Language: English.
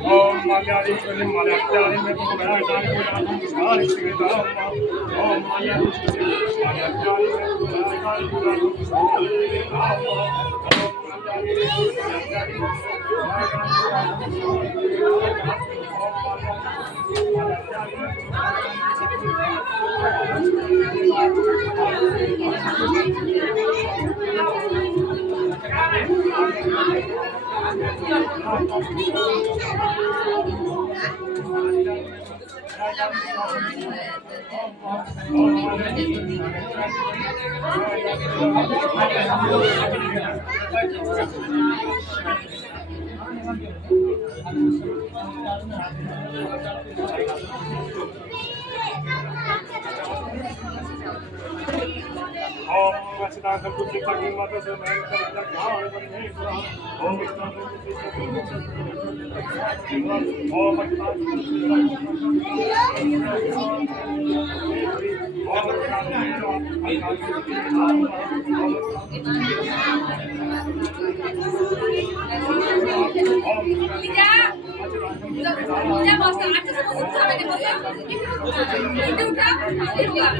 Om Malayali Shri Malayali Malayali Malayali Shri Ram Om Malayali Shri Malayali Malayali Shri Ram Om Siddhartha Buddhi Tagi Mata Samaya Karna Parmeshwara Om Siddhartha Buddhi Tagi Mata Om Ya basta, antes se puso sabe de cosa. ¿Y tú acá? ¿Y tú acá?